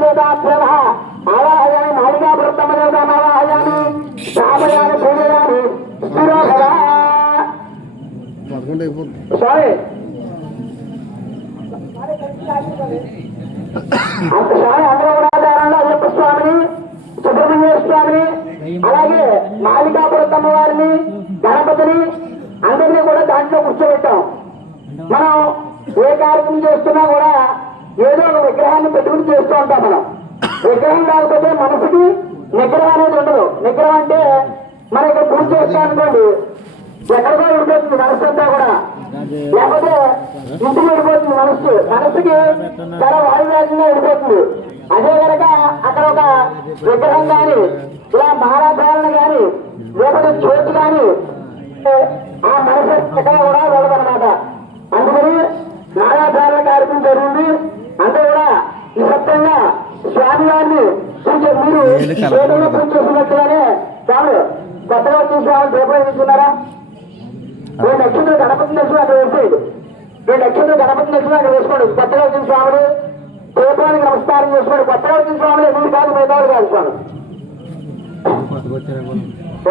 सहस्रादेवताभ्यः आवाहयामि मालिकापुरत्तमदेवताम् आवाहयामि स्थापयामि पूजयामि स्थिरो भव स्वामी అంత స్వామి అందరూ కూడా ఆధారంలో అయ్యప్ప స్వామిని సుబ్రహ్మణ్య స్వామిని అలాగే మాలికాపురత్తమ్మ వారిని గణపతిని అందరినీ కూడా దాంట్లో కూర్చోబెట్టాం. మనం ఏ కార్యక్రమం చేస్తున్నా కూడా ఏదో ఒక విగ్రహాన్ని పెట్టుకుని చేస్తూ ఉంటాం. మనం విగ్రహం కాకపోతే మనసుకి నిగ్రహం అనేది ఉండదు. నిగ్రహం అంటే మనం ఇక్కడ పూజ చేస్తాం అనుకోండి, ఎక్కడికో వెళ్ళిపోతుంది మనసు అంతా కూడా, లేకపోతే ఇంటికి వెళ్ళిపోతుంది మనసుకి చాలా వాయువ్యాధంగా వెళ్ళిపోతుంది. అదే కనుక అక్కడ ఒక విగ్రహం కానీ ఇలా మహారాధారణ కానీ లేకపోతే చోటు కానీ ఆ మనసు ఎక్కడ కూడా వెళ్ళదన్నమాట. అందుకని నారాధారణ కార్యక్రమం జరిగింది. అంతా కూడా నిశ్శబ్దంగా స్వామివారిని పూజ మీరు ఏదైనా పూజ చేసినట్టుగానే స్వామి కొత్తగా వచ్చిన స్వామిని పేపర్ తీసుకున్నారా? 2 లక్షలు గణపతి దర్శనం అక్కడ వేసేది. 2 లక్షలు గణపతి దర్శనం అక్కడ వేసుకోండి. కొత్తగా వచ్చిన స్వాములు పేపరానికి నమస్కారం చేసుకోండి. కొత్తగా వచ్చిన స్వాములు ఎదురు కాదు, మేధావులు కాదు స్వామి.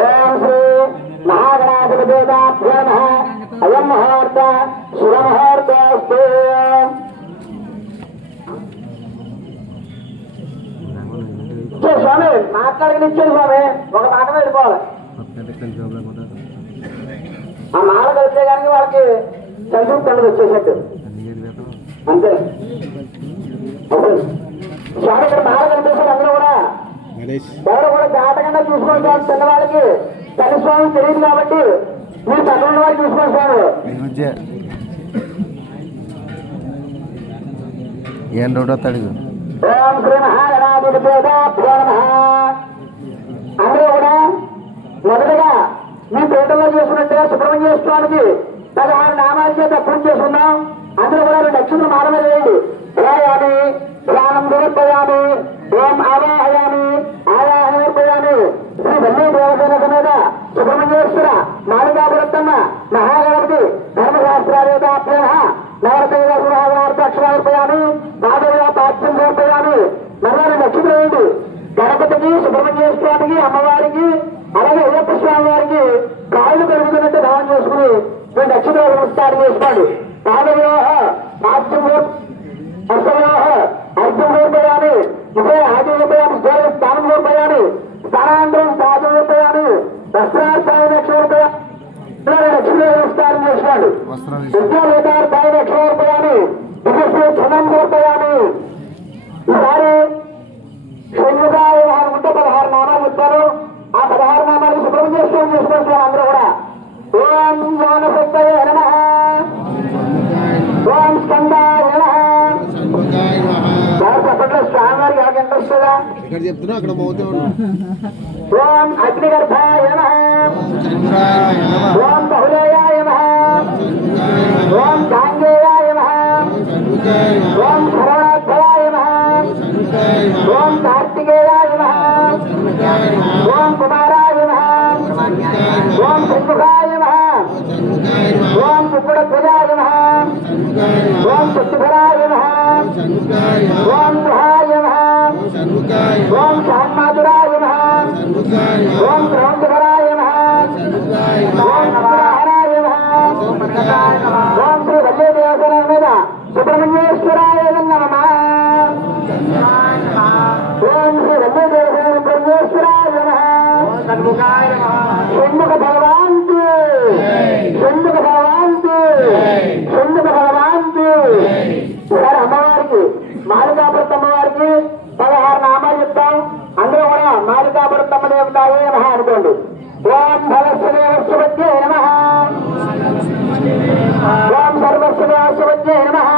ఓం శ్రీ మహాగణాధిపదేవతాభ్యో నమః. అయం ముహూర్త శుభముహూర్తోస్తు. స్వామి మాట్లాడగలిచ్చాడు స్వామి, ఒక మాట వెళ్ళిపోవాలి. ఆ మాల కలిపే కానీ వాళ్ళకి సంతృప్తి అన్నది వచ్చేసట్టు అంతే. స్వామి ఇక్కడ మాల కలిపేశారు. అందరూ కూడా ఎవరు కూడా జాతకంగా చూసుకోవాలి. చిన్నవాళ్ళకి తల్లి స్వామి తెలియదు కాబట్టి మీరు పక్కన వారికి చూసుకోండి స్వామి. ఏం రోడ్ వస్తాడు? ఓం శ్రీ మహాగణాధిపదేవతాభ్యో నమః. అందరూ కూడా మొదటగా మీ పేటల్లో చేసుకున్నట్టుగా సుబ్రహ్మణ్య స్వామికి 16 నామాల చేత పూజ చేసుకున్నాం. అందరూ కూడా 2 లక్షలు మాలమే వేయండి. రాయామి ప్రాణం సమర్పయామి ఓం ఆవాహయామి ఆవాహనర్పయామి శ్రీ వల్లీ దేవసేన సమేత సుబ్రహ్మణ్యేశ్వర మాలికాపురత్తమ్మ మహాగణపతి ధర్మశాస్త్రాదేవతాభ్యో నమః. నవరతక్షరార్పయామి పాదవ పాఠ్యం సమర్పయామి. మరలా 2 లక్షలు వేయండి. గణపతికి సుబ్రహ్మణ్య స్వామికి అమ్మవారికి అలాగే అయ్యప్ప స్వామి వారికి కాళ్ళు కలుగుతున్నట్టు భావన చేసుకుని 2 లక్షలు నమస్కారం చేసుకోండి. పాదవ్యో పాఠ్యం అర్ధవ్యో అర్ధం సమర్పయామి. ఆదిపయామి స్థానం సమర్పయామి. స్థానాంతరం సాధం సమర్పయామి. వస్త్రార్థాయ 1 లక్ష రూపాయలు 2 లక్షలు నమస్కారం చేసుకోండి. విద్యావేదార్థాయ 1 లక్ష రూపాయలు ఛనం సమర్పయామి. ఈసారి షణ్ముఖాయ అనుకుంటే 16 నామాలు ఇస్తారు. ఆ 16 నామాలు సుబ్రహ్మణ్య స్వామి చేసుకోవచ్చు. అందరూ కూడా ఓం జ్ఞానశక్తయే నమః. ఓం స్కందాయ నమః. చెప్పట్లో స్వామివారికి ఎవరికి ఎంత వస్తుందా? ఇక్కడ చెప్తున్నా అక్కడ పోతే ఓం అగ్నిగర్భాయ నమః. ఓం బహుళేయాయ నమః. ఓం గాంగేయాయ నమః. ఓం శరవణాధ్యాయ నమః. ఓం కార్తికేయాయ నమః. ఓం కుమారాయ నమః. ఓం షణ్ముఖాయ నమః. ఓం కుక్కుడధ్వజాయ నమః. ఓం పుష్టిధరాయ నమః. ఓం గుహాయ నమః. ఓం శాన్మాధురాయ నమః. ఓం క్రౌంధరాయ నమః. ఓం నమః ఓం శ్రీ వల్లీ దేవసేన మీద సుబ్రహ్మణ్యేశ్వరాయ నమః. ఓం శ్రీ వల్లీ దేవసేన సుబ్రహ్మణ్యేశ్వరాయ నమః. షణ్ముఖ భగవాన్కి షణ్ముఖ భగవాన్కి షణ్ముఖ భగవాన్కి. ఈసారి అమ్మవారికి మాలికాపురత్తమ్మ వారికి 16 నామాలు చెప్తాం. అందరూ కూడా మాలికాపురత్తమ్మ దేవతాయే నమః అనుకోండి. ఓం భగస్వదేవస్వత్యే నమః. ఓం సర్వస్వదేవస్వత్యే నమః.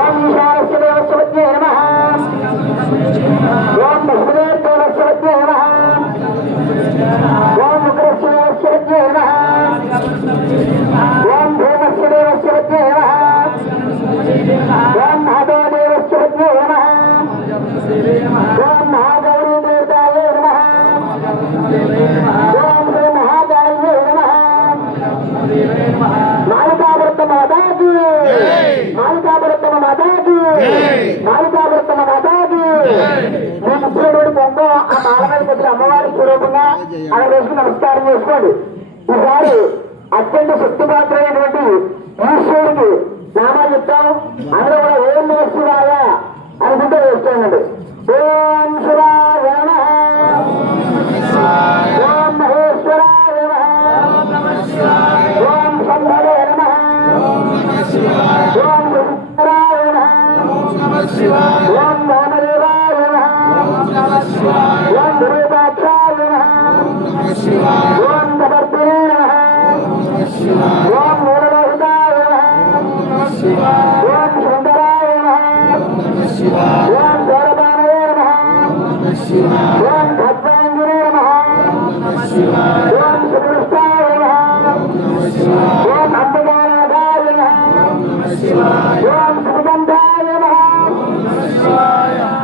ఓం ఈశానస్వదేవస్వత్యే నమః. ఓం బృహదేవస్వత్యే నమః. ఓం ఉగ్రస్వదేవస్వత్యే నమః. ఓం భూమస్వదేవస్వత్యే నమః. ఓం మహాదేవదేవస్వత్యే నమః. ఓం మహాగౌరీ దేవతాయే నమః. ఓం శ్రీ మహాకాళియే నమః. మాలికాపురత్తమ్మ మాతాకి మాలికాపురత్తమ్మ మాతాకి మాలికాపురత్తమ్మ అక్కడ వేసుకుని నమస్కారం చేసుకోండి. ఈసారి అత్యంత శక్తిపాత్రైనటువంటి ఈశ్వరుడికి నామాలు చెప్తాం. అందులో కూడా ఓం నమ శివాయ అనుకుంటే వేసుకోండి. ఓం శివాయ నమః, ఓం మహేశ్వరాయ నమః, ఓం శంభవే నమః, ఓం శంకరాయ నమః, ఓం వామదేవాయ నమః, ఓం విరూపాక్షాయ నమః, ఓం నవర్తినే నమః, ఓం మూలలోహితాయ నమః, ఓం శంకరాయ నమః, ఓం సౌరభానయే నమః, ఓం ఖడ్గాంగిరే నమః, ఓం సుకృష్టాయ నమః, ఓం అంబికానాథాయ నమః, ఓం సుగంధాయ నమః.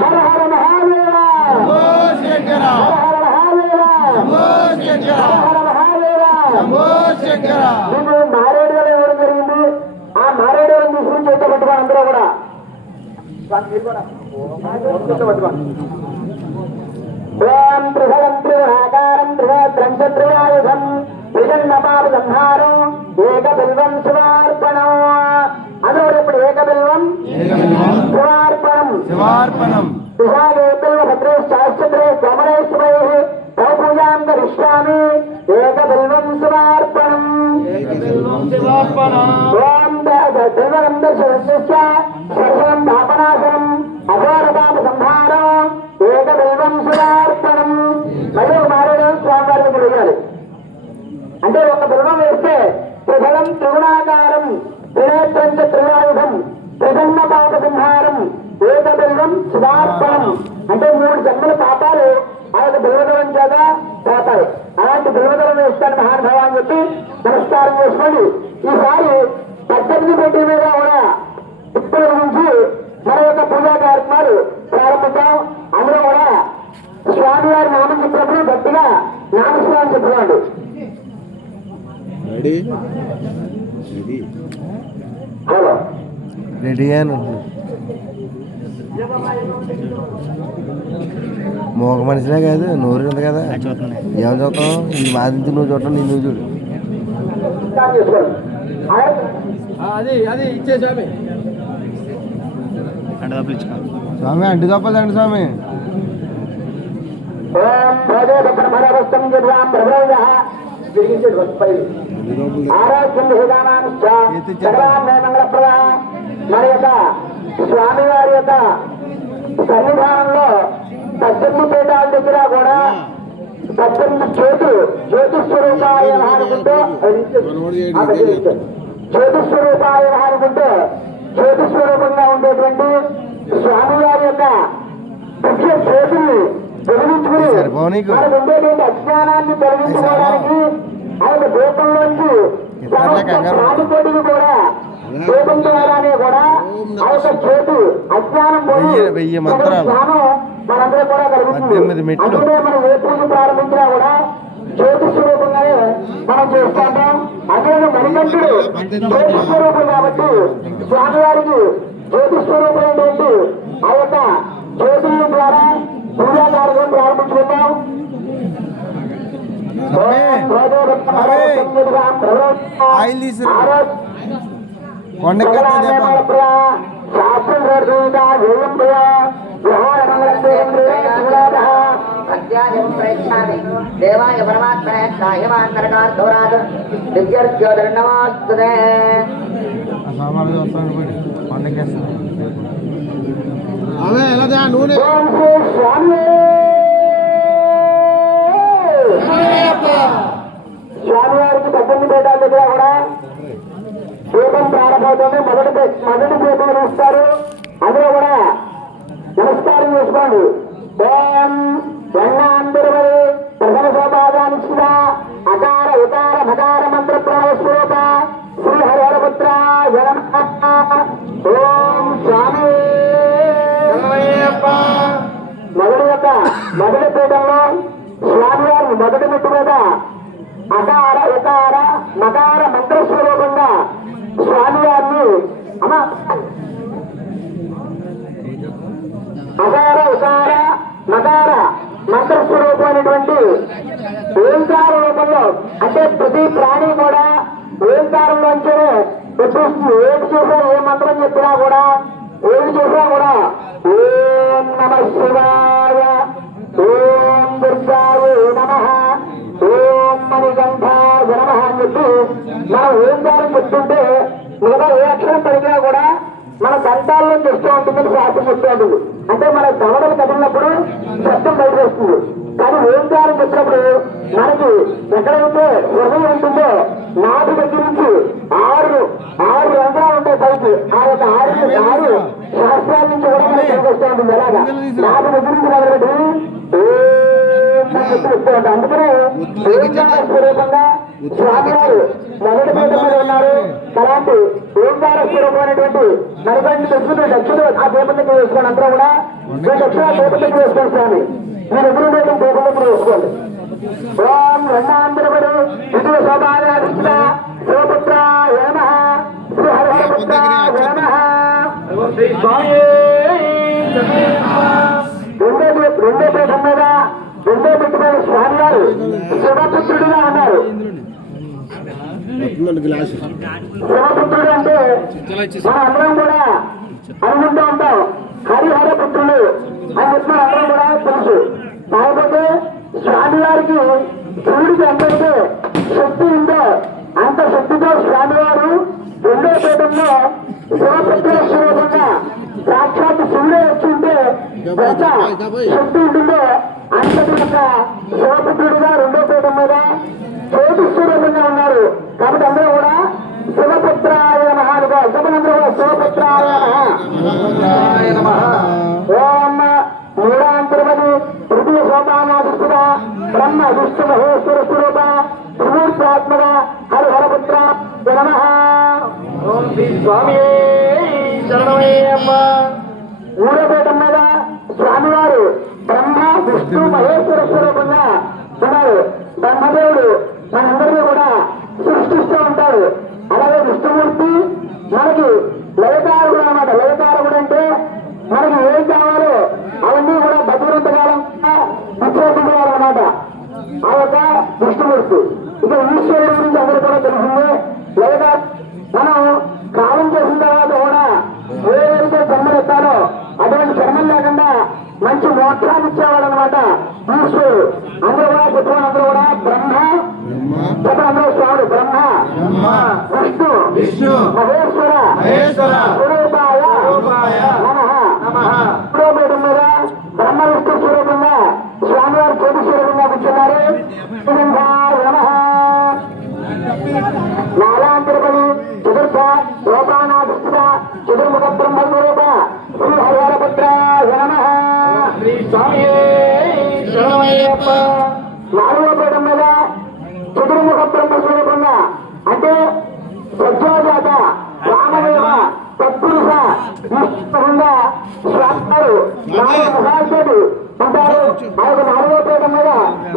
హర హర మహాదేవ, హర హర మహాదేవ, హర హర మహాదేవ. మీకు మారేడు వేల ఇవ్వడం జరిగింది. ఆ మారేడు వేలను తీసుకుని చేత పట్టుకోండి. అందరూ కూడా ఓం త్రిఫలం త్రిగుణాకారం త్రినేత్రం చ త్రియాయుధం త్రిజన్మపాప సంహారం ఏకబిల్వం శివార్పణం. అందరూ ఇప్పుడు ఏకబిల్వం శివార్పణం. విశాఖే బిల్వభద్రే శాస్త్రే కోమలేశ్వరే తౌ పూజాం కరిష్యామి. ఏకబిల్వం శివార్పణం. ఓం బిల్వం దర్శనస్య సర్వం పాపనాశనం అఘోరపాప సంహారం ఏకబిల్వం శివార్పణం. మళ్ళీ మారేడు స్వామివారి దగ్గర వేయాలి. అంటే ఒక బిల్వం వేస్తే త్రిఫలం త్రిగుణాకారం త్రినేత్రం చ త్రియాయుధం త్రిజన్మ పాప సంహారం ఏకబిల్వం శివార్పణం. అంటే 3 జన్మల పాపాలు ఆ యొక్క బిల్వదలం చేత పోతాయి. అలాంటి బిల్వదలం వేస్తాను మహానుభావ అని చెప్పి నమస్కారం చేసుకోండి. ఈసారి 18 పెట్టి మీద కూడా ఇప్పటి నుంచి మన యొక్క పూజా కార్యక్రమాలు ప్రారంభిద్దాం. అందులో కూడా స్వామివారి నామం చెప్పినప్పుడు గట్టిగా నామస్వామి చెప్పుకోండి. హలో రెడీగా మోగ మనిషినే కాదు, నోరు ఉంది కదా, ఏమని చూస్తాం? ఈ బాధించి నువ్వు చూడటం, నీ నువ్వు చూడు. నమస్కారం చేసుకోండి. అది ఇచ్చే స్వామి స్వామి అంటి తప్పదండి స్వామి. ఓం భగవతం జలాం ప్రభోజః తిరిగించేది వస్తాయి. ఆరోగ్యం హృదానాంశ సర్వాన్నే మంగళప్రదా. మన యొక్క స్వామివారి యొక్క సన్నిధానంలో 18 పీఠాల దగ్గర కూడా 18 జ్యోతిస్వరూపాయ అనుకుంటూ జ్యోతిస్వరూపాయ అనుకుంటూ జ్యోతిస్వరూపంగా ఉండేటువంటి స్వామివారి యొక్క ముఖ్య జ్యోతుల్ని తొలగించుకుని మనకు ఉండేటువంటి అజ్ఞానాన్ని తొలగించుకోవడానికి ఆయన దీపంలోంచి రాజకోటికి కూడా దీపం ద్వారానే కూడా ఆ యొక్క జ్యోతి అజ్ఞానం పోయి జ్ఞానం మనందరూ కూడా కలుగుతుంది. అందుకే మనం ఏ పూజ ప్రారంభించినా కూడా జ్యోతి స్వరూపంగానే మనం చేస్తాం. అదే మణికంఠుడు జ్యోతి స్వరూపం కాబట్టి స్వామివారికి జ్యోతి స్వరూపమైనటువంటి ఆ యొక్క జ్యోతుల ద్వారా పూజా కార్యక్రమం ప్రారంభించుకుంటాం. దేవాయ పరమాత్మనే సాయమాన్ నరకార్థోరాజ దివ్యర్జ్యోతిర్నమోస్తుతే. నూనె స్వామివారికి 18 పీఠాల దగ్గర కూడా దీపం ప్రారంభమవుతుంది. మొదటి దీపం ఇస్తారు. అందులో కూడా నమస్కారం చేసుకోండి. ఓం వర్ణాంబిరవరి ప్రథమ సోపాదానిష్ఠిత అకార ఉకార మకార మంత్ర ప్రణవ స్వరూప శ్రీ హరిహరపుత్ర ఓం స్వామి. మొదటి పీఠంలో స్వామివారి మొదటి మెట్టు మీద అకార ఉకార మకార మంత్రస్వరూపంగా స్వామివారిని అకార ఉకార మకార మంత్రస్వరూపమైనటువంటి అంటే ప్రతి ప్రాణి కూడా ఓంకారంలోంచే వచ్చేస్తుంది. ఏది చేసినా ఏ మంత్రం చెప్పినా కూడా ఏది చేసినా కూడా ఓం నమ శివాయ, ఓం దుర్గాయ నమః, ఓం మణికంఠాయ నమః అని చెప్పి మనం ఓంకారం చెప్తుంటే మిగతా ఏ అక్షరం పలికినా కూడా మన దంతాల్లో చేస్తూ ఉంటుందని శాస్త్రం చెప్తూ ఉంటుంది. అంటే మన దవడలు కదిలినప్పుడు శబ్దం బయట వస్తుంది. కానీ ఓంకారం చెప్పినప్పుడు మనకి ఎక్కడైతే హృదయం ఉంటుందో నాటి దగ్గర నుంచి ఆరు రంధ్రాలు ఉంటాయి పైకి. ఆ యొక్క ఆరు శాస్త్రాల నుంచి కూడా మనకి పైకి వస్తూ ఉంటుంది. ఎలాగా నాటి దగ్గర నుంచి మొదలుపెట్టి వస్తూ ఉంటాయి. అందుకనే ఓంకార స్వరూపంగా స్వామివారు మొదటి పీఠం మీద ఉన్నారు. అలాంటి ఓంకార స్వరూపమైనటువంటి నరకండి తెచ్చుకుంటే దక్షిణ ఆ దీపం దగ్గర వేసుకోండి. అందరూ కూడా దక్షిణ దీపం దగ్గర వేసుకోండి. స్వామి మీరు ఎదురు దీపం దగ్గర వేసుకోండి. ఓం రెండాంతరపడి ఇటు శోభారాధిష్ట శివపుత్ర నమః, శ్రీ హరిహరపుత్ర నమః. రెండో పీఠం మీద రెండో పీఠం మీద స్వామివారు శివపుత్రుడిగా ఉన్నారు. శివపుత్రుడు అంటే మన అందరం కూడా అనుకుంటూ ఉంటాం హరిహర పుత్రులు అని చెప్పిన అందరం కూడా తెలుసు. కాకపోతే స్వామివారికి శివుడికి ఎంతైతే శక్తి ఉందో అంత శక్తితో స్వామివారు రెండో పీఠంలో శివపుత్రుల స్వరూపంగా సాక్షాత్ శివుడే వచ్చి ఉంటే ఎంత శక్తి ఉంటుందో అంతటి యొక్క శివపుత్రుడిగా రెండో పీఠం మీద జ్యోతి స్వరూపంగా ఉన్నారు. కాబట్టి అందరూ కూడా శివపుత్రాయ నమః అనుకో. శివనందరూ కూడా శివపుత్రాయ నమః. ఓం మూడాంతరపది తృతీయ శోభానాధిష్ఠిత బ్రహ్మ విష్ణు మహేశ్వర స్వరూప త్రిమూర్త్యాత్మక హరిహరపుత్ర నమః. ఓం శ్రీ స్వామి శరణమయ్యప్ప. మూడో పీఠం మీద స్వామివారు బ్రహ్మ విష్ణు మహేశ్వర స్వరూపంగా ఉన్నారు. బ్రహ్మదేవుడు మనందరినీ కూడా సృష్టిస్తూ ఉంటాడు. అలాగే విష్ణుమూర్తి మనకి లయకారకుడు అన్నమాట. లయకారకుడు అంటే మనకి ఏం కావాలో అవన్నీ కూడా భద్రతకాలంగా నిశ్చయించారు అన్నమాట. ఆ యొక్క విష్ణుమూర్తి. ఇక ఈశ్వరుడు గురించి అందరూ కూడా తెలిసిందే. లయకార మనం కాలం చేసిన తర్వాత కూడా ఏదైతే జన్మలు ఎత్తారో అటువంటి జన్మలు లేకుండా మంచి మోక్షాన్ని ఇచ్చేవాడు అనమాట ఈశ్వరుడు. అందరూ కూడా చెప్పారు. అందరూ కూడా బ్రహ్మ చెప్పండి. అందరూ స్వామి బ్రహ్మ విష్ణు మహేశ్వర స్వరూపాయ నమః. ఇప్పుడు మేడం మీద బ్రహ్మ విష్ణు స్వరూపంగా స్వామివారి జ్యోతి స్వరూపంగా కూర్చున్నారు. నమః. నాలాంతరపడి చతుర్థ శోభానాధిష్ఠిత చతుర్ముఖ బ్రహ్మస్వరూప శ్రీ హరిహరపుత్ర నమః. శ్రీ స్వామి శరణమయ్యప్ప. నాలుగో పీఠం మీద చతుర్ముఖ బ్రహ్మస్వరూపంగా అంటే సత్యోజాత రామదేవ తత్పురుష నిష్ఠంగా స్వామివారు నాలుగు ముఖాలతోటి ఉంటారు. ఆయన నాలుగో పీఠం మీద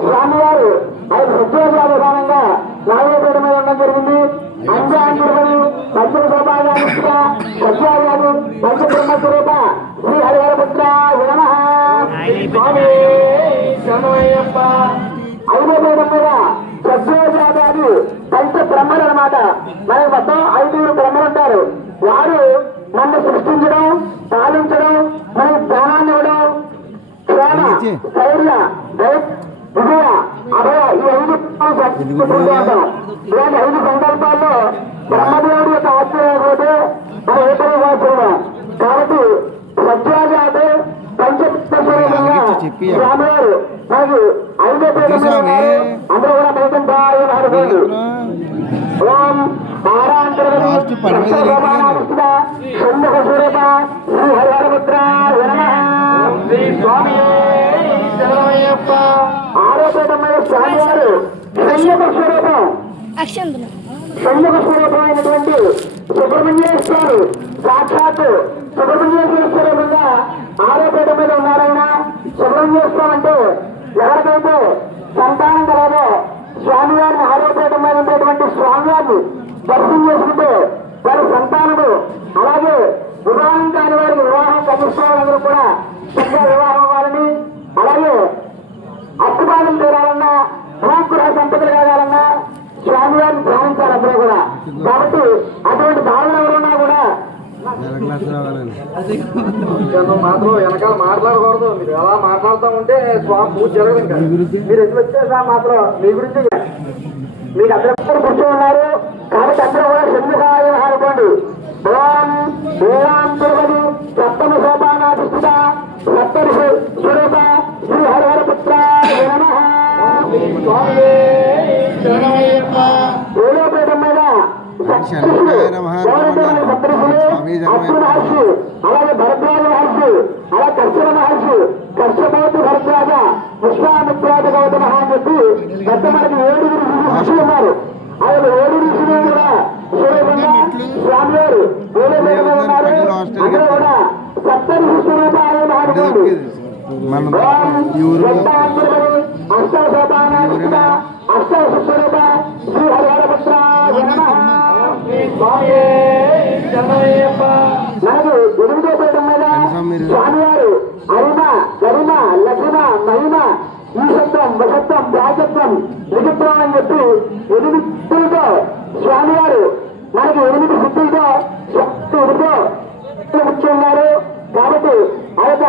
స్వామివారు ఆయన సత్యోజాత విధానంగా నాలుగో పీఠం మీద ఉండడం జరిగింది. అంజాంతరపడి పంచమ శోభానాధిష్ఠిత సత్యాలు పంచబ్రహ్మస్వరూప శ్రీ హరిహరపుత్ర నమః. స్వామి శరణమయ్యప్ప. ఐదో పీఠం మీద సత్యోజాతాది పంచ బ్రహ్మలు అనమాట. మనకి మొత్తం 5 బ్రహ్మలు ఉంటారు. వారు నన్ను సృష్టించడం, పాలించడం, మనకి జ్ఞానాన్ని ఇవ్వడం, క్షేమ ధైర్య విజయ అభయ ఈ 5 ఉంటాం. ఇలాంటి 5 సంకల్పాల్లో బ్రహ్మదేవుడి యొక్క ఆశ్రయం లేకపోతే మనం ఏ పని కావచ్చు. కాబట్టి సత్యోజాత పంచస్వరూపంగా స్వామివారు మనకి 5వ పీఠం అందరూ కూడా బయటంటారు. ఓం ఆరాంతరపడి షణ్ముఖ స్వరూప శ్రీ హరిహరపుత్ర నమః. శ్రీ స్వామి శరణమయ్యప్ప. ఆరో పీఠం మీద స్వామివారు షణ్ముఖ స్వరూపం షణ్ముఖ స్వరూపమైనటువంటి సుబ్రహ్మణ్యేశ్వరు సాక్షాత్ సుబ్రహ్మణ్యేశ్వర స్వరూపంగా ఆరో పీఠం మీద ఉన్నారాయన. సుబ్రహ్మణ్యేశ్వరం అంటే ఎవరికైతే సంతానం కలదో స్వామివారిని ఆరో పీఠం మీద ఉండేటువంటి స్వామివారిని దర్శనం చేసుకుంటే వారి సంతానము, అలాగే వివాహం కాని వారికి వివాహం కలిగిస్తున్న కూడా చక్కగా వివాహం అవ్వాలని, అలాగే అక్కుబాధలు తీరాలన్నా భూగృహ సంపదలు కావాలన్నా కాబట్టి అటువంటి భావన ఎవరున్నా కూడా మాత్రం వెనకాల మాట్లాడకూడదు. మీరు ఎలా మాట్లాడుతూ ఉంటే స్వామి పూజ జరగదు. ఇంకా మీరు ఎదురు వచ్చేసా మాత్రం మీ గురించి మీకు అందరూ కూర్చొని ఉన్నారు కాబట్టి అందరూ కూడా షణ్ముఖాయ అనుకోండి. ఓం ఓం తిరుపతి సప్తమ శోభానాధిష్ఠిత సప్తర్షి స్వరూప శ్రీ హరిహర పుత్ర నమః. ఏడోపేటం మీద అర్జున మహర్షి, అలాగే భరద్వాజ మహర్షి, అలా కశ్యప మహర్షి, కశ్యపోతు భరద్వాజ విశ్వామిత్రాజ గౌతమ అని చెప్పి పెద్ద మనకి 7 ఋషులు ఉన్నారు. అలాగే 7 ఋషులు కూడా స్వరూపంగా స్వామి వారు ఉన్నారు. అందరూ కూడా సప్తఋషి స్వరూపాలు అనుకోండి. అష్టోపానాధిష్ఠిత అష్టస్వరూప శ్రీ హరిహర పుత్ర మనకు 8వ పీఠం మీద స్వామివారు అరుణ గరుణ లఘున మహిమ ఈశత్వం వసత్వం రాజత్వం నిజత్వం అని చెప్పి 8 సిద్ధులతో స్వామివారు మనకి 8 సిద్ధులతో శక్తులతో ముఖ్యున్నారు. కాబట్టి ఆ యొక్క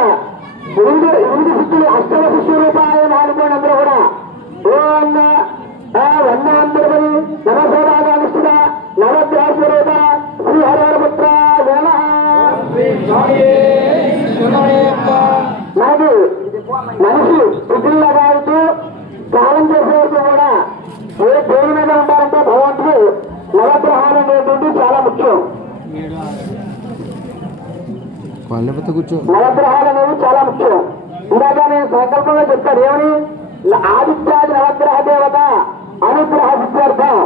8 సిద్ధులు అష్టమ శిష్యురూపాయన అనుకోండి. అందరూ కూడా ఓం వన్నాంతరపై నవశోభానుష్ఠిత నవద్రాస్వరూప శ్రీ హరిహరపుత్ర నమః. మనకి మనిషి బుద్ధిలా కావచ్చు కాలం చేసే వరకు కూడా ఏ పేరు మీద ఉంటారంటే భగవంతుడు నవగ్రహాలు అనేటువంటి చాలా ముఖ్యం. నవగ్రహాలు అనేవి చాలా ముఖ్యం. ఇందాక నేను సంకల్పంలో చెప్తాను ఏమని ఆదిత్యాది నవగ్రహ దేవత అనుగ్రహ సిద్ధార్థం.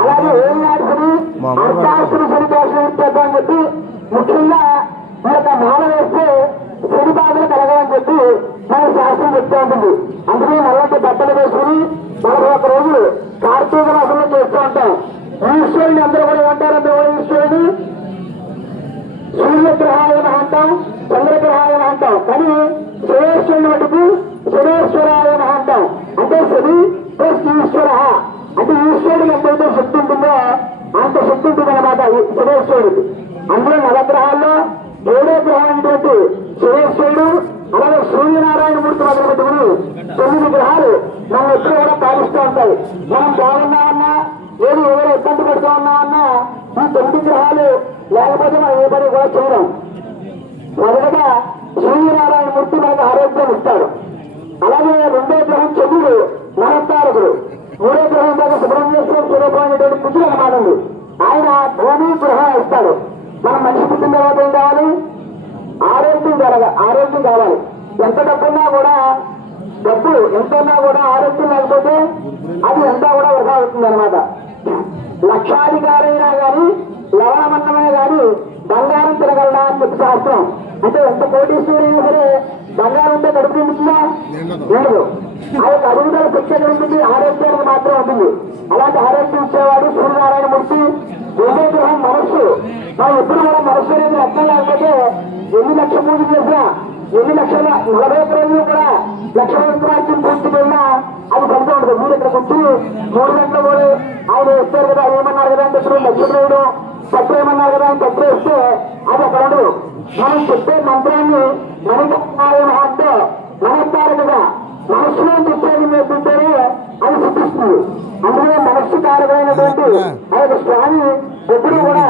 అలాగే ఏం నాడుకుని అర్థాస్తులు శనిదోషం అని చెప్పి ముఖ్యంగా ఈ యొక్క మాల వేస్తే శని బాధలు కలగని చెప్పి మన శాస్త్రం చెప్తూ ఉంటుంది. అందుకే నల్లటి బట్టలు వేసుకుని 41 రోజులు కార్తీక మాసంలో చేస్తూ ఉంటాం. ఈశ్వరుని అందరూ కూడా ఏమంటారు? అందరూ కూడా ఈశ్వరుని సూర్యగ్రహాయన అంటాం, చంద్రగ్రహాయన అంటాం. కానీ శనేశ్వరుని మటుకు శనేశ్వరాయన అంటాం. అంటే శని ప్లస్ ఈశ్వర అంటే ఈశ్వరుడికి ఎంతైతే శక్తి ఉంటుందో అంత శక్తి ఉంటుంది అనమాట శనేశ్వరుడికి. అందులో నవగ్రహాల్లో 7వ గ్రహం అయినటువంటి శనేశ్వరుడు, అలాగే సూర్యనారాయణ మూర్తి మొదలు పెట్టుకుని 9 గ్రహాలు మనం ఎప్పుడు కూడా పాలిస్తూ ఉంటాయి. మనం బాగున్నామన్నా లేదు ఎవరో ఇబ్బంది పడుతూ ఉన్నామన్నా ఈ 9 గ్రహాలు లేకపోతే మనం ఏ పని కూడా చేయడం. మొదటగా సూర్యనారాయణ మూర్తి మనకు ఆరోగ్యం ఇస్తాడు. అలాగే 2వ గ్రహం చంద్రుడు మనస్తారకుడు. 3వ గ్రహం దాకా సుబ్రహ్మణ్యేశ్వర స్వరూపం అనేటువంటి పుత్రుడు అన్నమాట. ఆయన భూమి గృహం ఇస్తాడు. మనం మనిషి పుట్టిన తర్వాత ఏం కావాలి? ఆరోగ్యం కావాలి. ఎంత డబ్బున్నా కూడా డబ్బు ఎంత ఉన్నా కూడా ఆరోగ్యం లేకపోతే అది ఎంత కూడా వృధా అవుతుంది అనమాట. లక్షాధికారైనా కానీ లవణమన్నమే కానీ బంగారం తినగలడా అని చెప్పి శాస్త్రం. అంటే ఎంత కోటీశ్వరైనా సరే బంగారం ఉంటే కడుపు నిండుతుందా? లేదు. ఆ యొక్క అడుగుదల శక్తి ఉంటుంది, ఆరోగ్యానికి మాత్రం ఉంటుంది. అలాంటి ఆరోగ్యం ఇచ్చేవాడు సూర్యనారాయణ మూర్తి. 2వ గ్రహం మనస్సు. మనం ఎప్పుడు కూడా మనస్సు అనేది లక్షణం లేకపోతే ఎన్ని లక్షల పూజ చేసినా 40 రోజులు కూడా లక్ష మంత్రార్థం పూర్తి పోయినా అది ఫలితం ఉంటుంది. మీరు ఇక్కడ వచ్చి 3 గంటల కూడా ఆయన ఇస్తారు కదా, ఏమన్నారు కదా అంటే ఇప్పుడు లక్ష్మీదేవుడు పత్రం ఏమన్నారు కదా అని పత్రం ఇస్తే అది అక్కడ ఉండదు. మనం చెప్పే మంత్రాన్ని మనతో నమస్కారం కదా మనస్సులో చెప్పేది నేర్చుకుంటేనే అది సిద్ధిస్తుంది. అందులో మనస్సు కారకమైనటువంటి ఆ యొక్క స్వామి ఎప్పుడు కూడా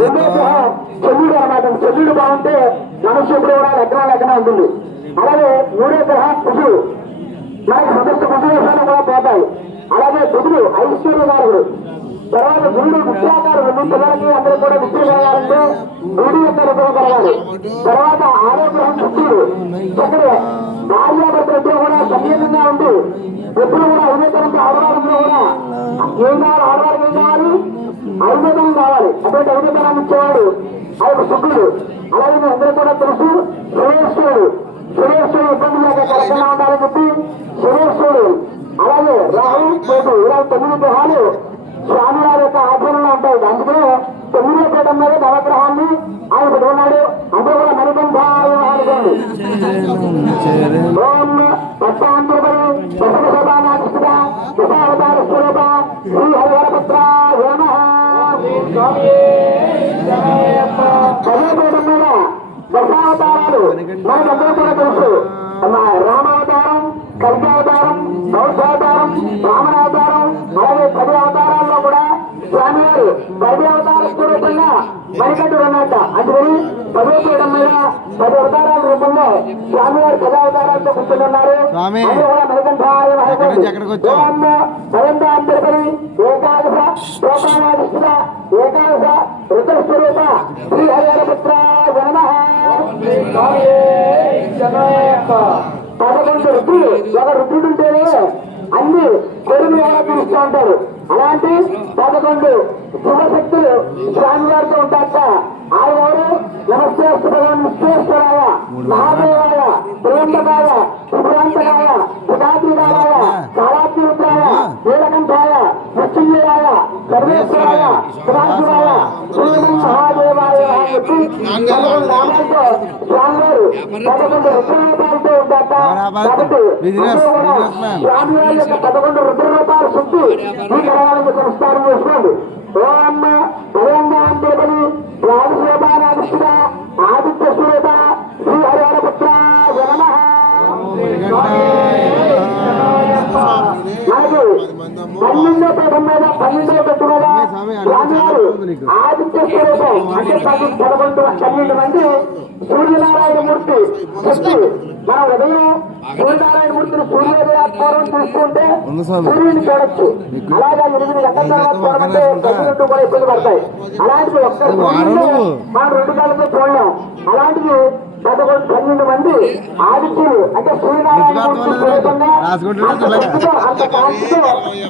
2వ గ్రహం చంద్రుడు అనమాట. చంద్రుడు బాగుంటే మనస్సు ఎప్పుడు కూడా లగ్నం ఉంటుంది. అలాగే 3వ గ్రహం కుజుడు. మనకి సమస్త కుజులు కూడా పోతాయి. అలాగే బుధుడు ఐశ్వర్యకారుడు. తర్వాత గురుడు విద్యాకారుడు. మీ పిల్లలకి అందరూ కూడా విద్య కలగాలంటే గురుడు యొక్క రూపం కలగాలి. తర్వాత 6వ గ్రహం శుక్రుడు. ఇక్కడ భార్యాభర్తలు ఎప్పుడు కూడా సమయంగా ఉండి ఎప్పుడు కూడా ఐదతనంతో ఆడవాళ్ళందరూ కూడా ఏం కావాలి? ఆడవాళ్ళకి ఏం కావాలి? ఐదతనం కావాలి. అటువంటి ఐదతనాన్ని ఇచ్చేవాడు ఆ యొక్క శుక్రుడు. అలాగే మీ అందరూ కూడా తెలుసు శనేశ్వరుడు. శనేశ్వరుడు ఇబ్బంది లేక కరెక్ట్గా ఉండాలని చెప్పి శనేశ్వరుడు. అలాగే రాహు కేతు ఇలా 9 గ్రహాలు స్వామివారి యొక్క ఆధ్వర్యంలో ఉంటాయి. అందుకనే 9వ పీఠం మీద నవగ్రహాన్ని ఆయన పెట్టుకున్నాడు. అందరూ కూడా మణికంఠాయ అనుకోండి. ఓం పట్టాంతరపడి దశావతార స్వరూప శ్రీ హరిహరపుత్ర నమః. పదవపీఠం మీద దశావతారాలు మనకందరూ కూడా తెలుసు. రామావతారం, కల్పావతారం, బౌద్ధావతారం, రామనావతారం, అలాగే 10 అవతారాల్లో కూడా స్వామి వారు 10 అవతార స్వరూపంగా మణికంఠుడు ఉన్నట్ట. అందుకని పదవపీఠం మీద 10 అవతారాల రూపంలో స్వామి వారు 10 అవతారాలతో కూర్చున్నారు. అది కూడా మణికంఠాయ భయంతాంతరపరి ఏకాదశ శ్లోకానాధిష్ఠిత ఏకాదశ రుద్రస్వరూప శ్రీ హరిహరపుత్ర జనమః. 11 రుద్రులు, ఒక రుద్రుడు ఉంటేనే అన్ని కొడులు ఎలా పిలుస్తూ ఉంటారు. అలాంటి 11 శుభశక్తులు స్వామి వారితో ఉంటారట. ఆయన ఎవరు? నమస్తే భగవాన్ విశ్వేశ్వరాయ, మహాదేవాయ, ప్రియంబకాయ, త్రిపురాంతకాయ, సుధాత్రికాయ, కాళాత్రిరుద్రాయ, నీలకంఠాయ, మృత్యుంజయాయ, సర్వేశ్వరాయ, సుధాశివాయ, శ్రీమన్ మహాదేవాయ అని చెప్పి 11 నామాలతో స్వామివారు 11 రుద్రరూపాలతో ఉంటారట. కాబట్టి స్వామివారి యొక్క 11 రుద్రరూపాల శక్తి ఈ కళాలకు నమస్కారం చేసుకోండి. ఓం భయంగాం తిరుపతి రాజశోభానాధిష్ఠిత ఆదిత్య స్వరూప శ్రీ హరిహరపుత్ర నమః. మనకి 12వ పీఠం మీద 12వ పెట్టు మీద స్వామివారు ఆదిత్య స్వరూపం అంటే 12 మంది సూర్యనారాయణమూర్తి శక్తి. మనం ఉదయం సూర్యనారాయణమూర్తిని సూర్యోదయాత్మూర్వం చూసుకుంటే సూర్యుని చూడొచ్చు. అలాగే 8 గంటల తర్వాత చూడమంటే కళ్ళు కూడా ఇబ్బంది పడతాయి. అలాంటిది ఒక్క మనం 2 కాళ్ళతో చూడలేం. అలాంటిది 12 మంది ఆదిత్యులు అంటే సూర్యనారాయణమూర్తి స్వరూపంగా అంత కాంతితో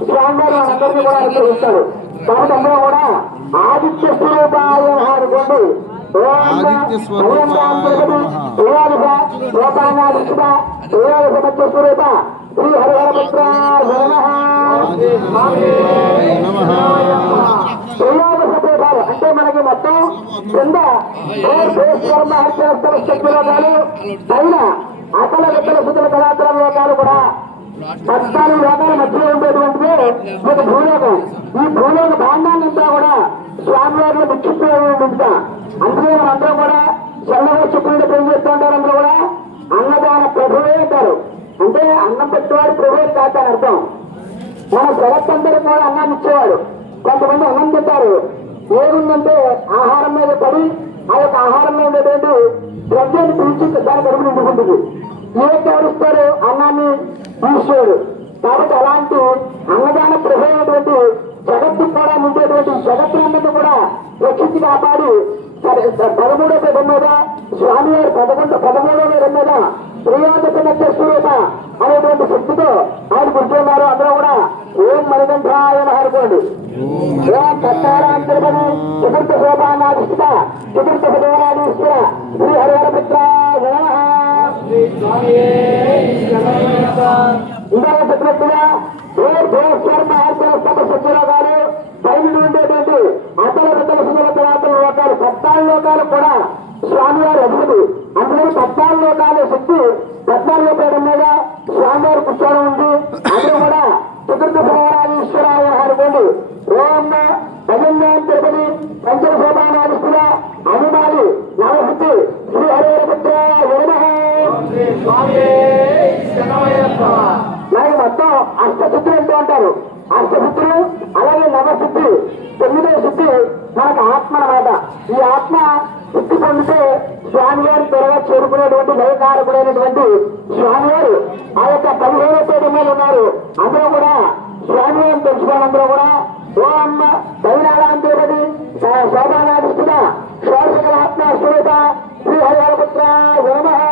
స్వామివారు మనందరినీ కూడా అనుగ్రహిస్తారు. కాబట్టి అందరూ కూడా ఆదిత్య స్వరూపాయ అనుకోండి. శ్లోకానాధిష్ఠిత శ్రేయోదశ స్వరూప శ్రీ హరిహరపుత్ర శ్రేయోదశ పీఠాలు అంటే మనకి మొత్తం కింద శక్తి లోకాలు, పైన అసల విత్తల శుద్ధుల కళాతర లోకాలు కూడా 14 లోకాల మధ్యలో ఉండేటువంటిదే ఒక భూలోకం. ఈ భూలోక భాండాన్నంతా కూడా స్వామివారిలో నిక్షిప్త. అందుకే మనందరూ కూడా చల్లగా చెప్పుకుంటే ఏం చేస్తూ ఉంటారు. అందరూ కూడా అన్నదాన ప్రభువే అంటారు. అంటే అన్నం పెట్టేవాడు ప్రభువే కాదని అర్థం. మన జగత్తందరూ కూడా అన్నాన్ని ఇచ్చేవాడు. కొంతమంది అన్నం తింటారు. ఏముందంటే ఆహారం మీద పడి ఆ యొక్క ఆహారంలో ఉండేటువంటి ద్రవ్యాన్ని పిలిచి దాని కడుపు నిండుకుంటుంది. ఏ కేవలిస్తాడు అన్నాన్ని ఈశ్వరుడు. కాబట్టి అలాంటి అన్నదాన ప్రభు అయినటువంటి జగత్తు కూడా ఉండేటువంటి జగత్తులందరినీ కూడా రక్షించి కాపాడి 13వ పీఠం మీద స్వామివారి 13వ పీఠం మీద శ్రీయోదశ స్వరూప అనేటువంటి శక్తితో ఆయన కూర్చున్నారు. అందరూ కూడా ఓం మణికంఠాయ అనుకోండి. ఓం కట్టారాంతరపడి చతుర్థ శోభానాధిష్ఠిత చతుర్థ భగవానాధీశ్వర శ్రీ హరిహరపుత్ర నమః. ఇందాక చెప్పినట్టుగా సత్యలోకాలు పైన ఉండేటువంటి అతల వితల సుందర తరాతల లోకాలు 14 లోకాలు కూడా స్వామివారి అభివృద్ధి. అందుకని 14 లోకాల శక్తి 14వ పీఠం మీద స్వామివారి కూర్చోవడం ఉంది. అందరూ కూడా చతుర్థ భగవానాధీశ్వరాయ అనుకోండి. ఓం భజన్యాం తిరుపతి పంచమ శోభానాధిష్ఠిత అనిమాలి నవశక్తి శ్రీ హరిహరపుత్ర నమః. మనకి మొత్తం అష్టశుద్ధులు అంటూ ఉంటారు. అష్టశుద్ధులు అలాగే నవశుద్ధి 9వ శుద్ధి మనకు ఆత్మ అన్నమాట. ఈ ఆత్మ శుద్ధి పొందితే స్వామివారి త్వరగా చేరుకునేటువంటి భయకారకుడైనటువంటి స్వామివారు ఆ యొక్క 15వ పీఠం మీద ఉన్నారు. అందరూ కూడా స్వామివారిని తెలుసుకోవాలి. అందరూ కూడా ఓం దైనాలాంతేపది శోభానాధిష్ఠిత షోడశకలాత్మ స్వరూప శ్రీ హరిహరపుత్ర నమః.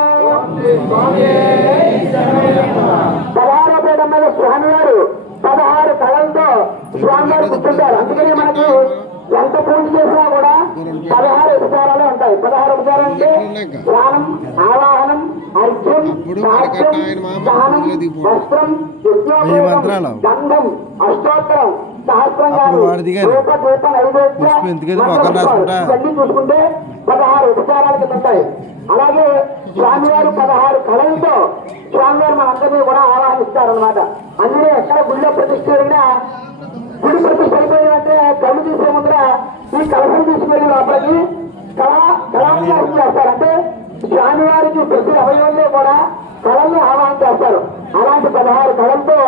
16వ పీఠం మీద స్వామివారు 16 కళలతో స్వామివారు కూర్చుంటారు. అందుకని మనకి ఎంత పూజ చేసినా కూడా 16 ఉపచారాలే ఉంటాయి. 16 ఉపచారాలు అంటే స్నానం, ఆవాహనం, అర్ఘ్యం, సాధ్యం, దహనం, వస్త్రం, యజ్ఞోపేతం, గంధం, అష్టోత్తరం, సహస్రంగాలు, రూప దీప నైవేద్య ఇవన్నీ చూసుకుంటే 16 ఉపచారాలు కింద ఉంటాయి. అలాగే స్వామివారు 16 కళలతో స్వామివారు మనందరినీ కూడా ఆవాహిస్తారనమాట. అందులో ఎక్కడ గుళ్ళో ప్రతిష్ఠ జరిగినా గుడి ప్రతిష్ట అయిపోయినంటే కళ్ళు తీసే ముందర ఈ కలసం తీసుకెళ్లి లోపలికి కళాకారం చేస్తారు. అంటే స్వామివారికి ప్రతి అవయవంలో కూడా కళల్ని ఆహ్వానం చేస్తారు. అలాంటి 16 కళలతో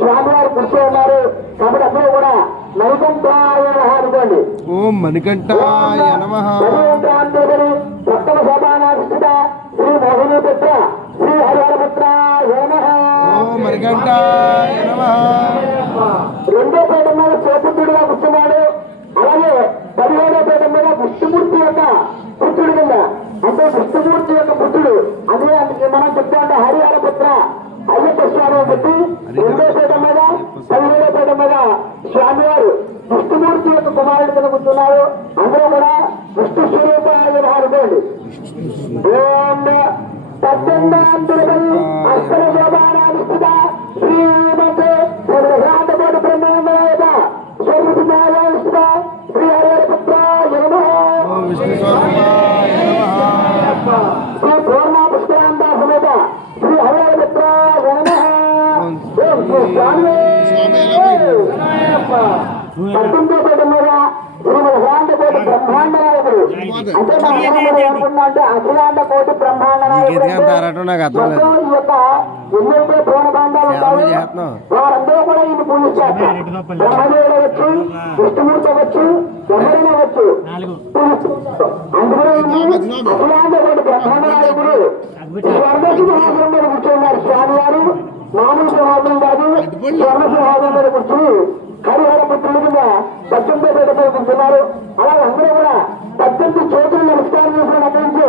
స్వామివారు కూర్చో ఉన్నారు. కాబట్టి అందరూ కూడా మణికంఠాయ నమః అనుకోండి. ఓం మణికంఠాయ నమః. మణికంఠాంతేపరి సప్తమ శోభానాధిష్ఠిత శ్రీ మోహినీపుత్ర శ్రీ హరిహరపుత్రాయ నమః. ఓం మణికంఠాయ నమః. రెండో పీఠ మీద శివపుత్రుడిగా కూర్చున్నాడు. అలాగే 17వ పీఠ మీద విష్ణుమూర్తి యొక్క పుత్రుడు కింద, అంటే విష్ణుమూర్తి యొక్క పుత్రుడు. అదే మనం చెప్తా ఉంటే హరిహరపుత్ర అయ్యప్ప స్వామి అని చెప్పి రెండో పీఠ మీద 17వ పీఠ మీద స్వామివారు విష్ణుమూర్తి యొక్క కుమారుడి కింద కూర్చున్నారు. అందరూ కూడా విష్ణు స్వరూపాయ అనుకోండి. ఓం తద్దండాంతరపై అష్టమ శోభానాధిష్ఠిత శ్రీమతే శ్రీభ్రాంతకోటి బ్రహ్మాండ స్వరూపితాయాధిష్ఠిత శ్రీ హరిహరపుత్రాయ నమః. ఓం విష్ణు స్వరూపాయ నమః. శ్రీ పూర్ణ పుష్కరాంత సమేత శ్రీ హరిహరపుత్రాయ నమః. ఓం శ్రీ స్వామి 19వ పీఠ మీద శ్రీమద్ కోటి బ్రహ్మాండ నాయకుడు. అంటే మనం ఏమనుకున్నా అంటే అఖిలాండ కోటి బ్రహ్మాండ నాయకుడు గీతగా తారటం నాకు అర్థం లేదు. మొత్తం ఈ యొక్క ఎన్నైతే పూర్ణ భాండాలు ఉంటాయో చేస్తున్నాం. వారందరూ కూడా ఈయన పూజిస్తారు. బ్రహ్మదేవుడు అవ్వచ్చు, విష్ణుమూర్తి అవ్వచ్చు, ఎవరైనా అవ్వచ్చు. అందులో అఖిలాండ కోటి బ్రహ్మాండ నాయకుడు స్వర్ణ సింహాసనం మీద కూర్చున్నారు. స్వామివారు మామూలు సింహాసనం కాదు, స్వర్ణ సింహాసనం మీద కూర్చుని హరిహరపుత్రుల కింద 18వ పీఠ మీద కూర్చున్నారు. అలాగే అందరూ కూడా 18 చేతులు నమస్కారం చేసుకోండి. అక్కడి నుంచి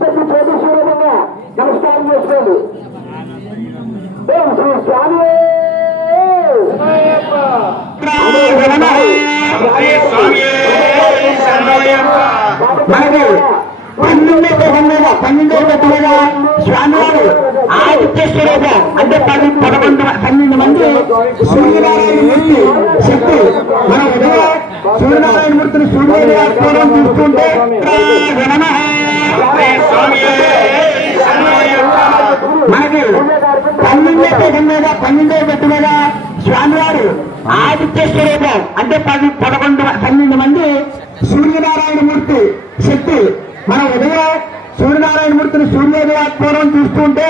18 చేతులు సూర్యంగా నమస్కారం చేసుకోండి. ఓం శ్రీ స్వామి మనకి 12వ గట్టు మీద స్వామివారు ఆదిత్య స్వరూపం, అంటే 12 మంది సూర్యనారాయణ మూర్తి శక్తి. మనం ఉదయం సూర్యనారాయణ మూర్తిని సూర్యోదయం చూస్తుంటే మనకి 12వ గట్టు మీద స్వామివారు ఆదిత్య స్వరూపం, అంటే 12 మంది సూర్యనారాయణ మూర్తి శక్తి. మనం ఉదయం సూర్యనారాయణ మూర్తిని సూర్యోదయ చూస్తుంటే